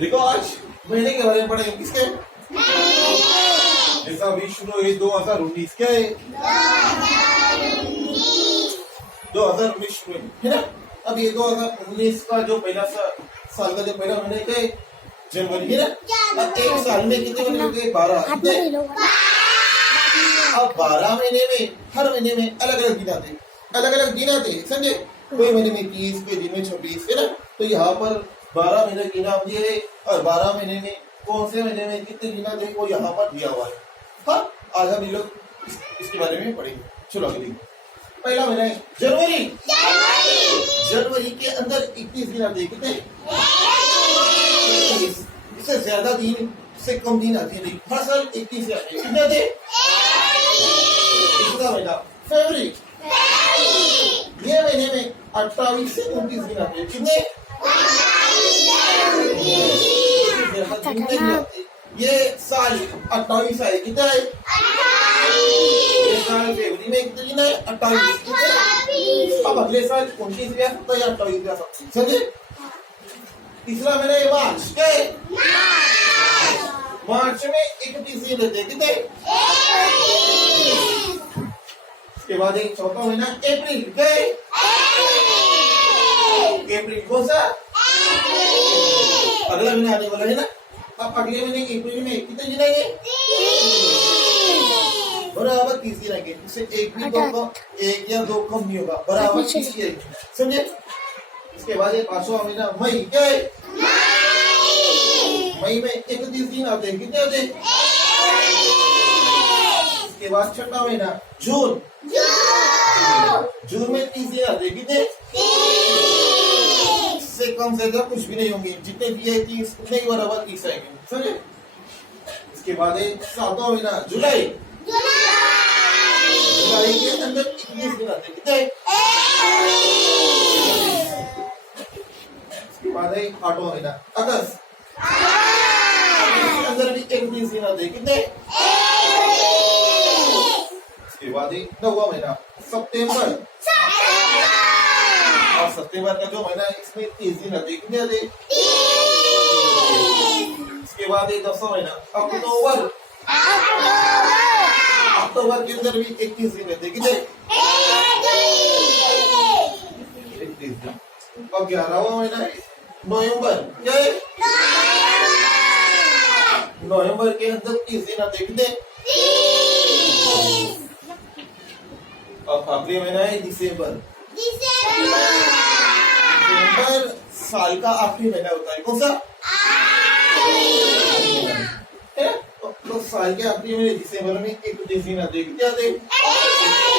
देखो आज महीने के बारे में पढ़ेंगे किसके? जैसा विश्व ये 2019 क्या है? 2019 में है ना। अब ये 2019 का जो पहला साल का जो पहला महीने के जनवरी है ना। अब एक साल में कितने महीने होते? 12। अब 12 महीने में हर महीने में अलग अलग दिन आते समझे। कोई महीने में 30, कोई दिन में 26 है ना। तो यहाँ पर 12 महीने गिना दिए है और 12 महीने में कौन से महीने में कितने दिन आते वो यहाँ पर दिया हुआ है। हाँ, आज हम लोग इसके बारे में पढ़ेंगे। चलो अगली पहला महीना है जनवरी। जनवरी के अंदर 21 दिन आते हैं। कितने? 21। इससे ज्यादा दिन, इससे कम दिन आते नहीं। हर साल 21 आते हैं। कितने आते? दूसरा महीना फरवरी। ये महीने में 28 से 29 दिन आते हैं। कितने? ये साल 28 आए। कितना है? ये साल फरवरी में कितने दिन है? 28। अब अगले साल 29 भी आ सकता है या 28 भी आ सकता है। समझे। तीसरा महीना है मार्च। क्या है? मार्च में 31 दिन रहते हैं। कितने? उसके बाद एक चौथा महीना अप्रैल। क्या है? अप्रैल कौन सा? अगला महीना आने वाला है ना। अब अगले महीने अप्रैल में कितने दिन आएंगे? बराबर 30 दिन आएंगे। इससे एक भी दो एक या दो कम नहीं होगा। बराबर 30 दिन आएंगे। समझे। इसके बाद ये 5वां महीना मई। क्या है? मई में 31 दिन आते हैं। कितने आते हैं? इसके बाद छठा महीना जून। जून में 30 दिन आते हैं। कितने? इससे कम से कुछ भी नहीं होंगे। जितने दिए 30 उतने ही बराबर 30 आएंगे। समझे। इसके बाद एक 7वां महीना जुलाई। जुलाई के अंदर 21 दिन आते हैं। कितने? इसके बाद एक 8वां महीना अगस्त। इसके अंदर भी 21 दिन आते हैं। कितने? इसके बाद एक 9वां महीना सितंबर। और सितंबर का जो महीना है इसमें 30 दिन आते हैं। कितने आते? इसके बाद एक 10वां महीना अक्टूबर। अक्टूबर के अंदर भी 21 दिन रहते। कितने? 21 दिन। और 11वां महीना है नवंबर। क्या है? नवंबर के अंदर 30 दिन आते। कितने? और आखिरी महीना है दिसंबर। दिसंबर साल का आखिरी महीना होता है। कौन सा? तो साल के आखिरी महीने दिसंबर में 31 दिन आते हैं। क्या आते?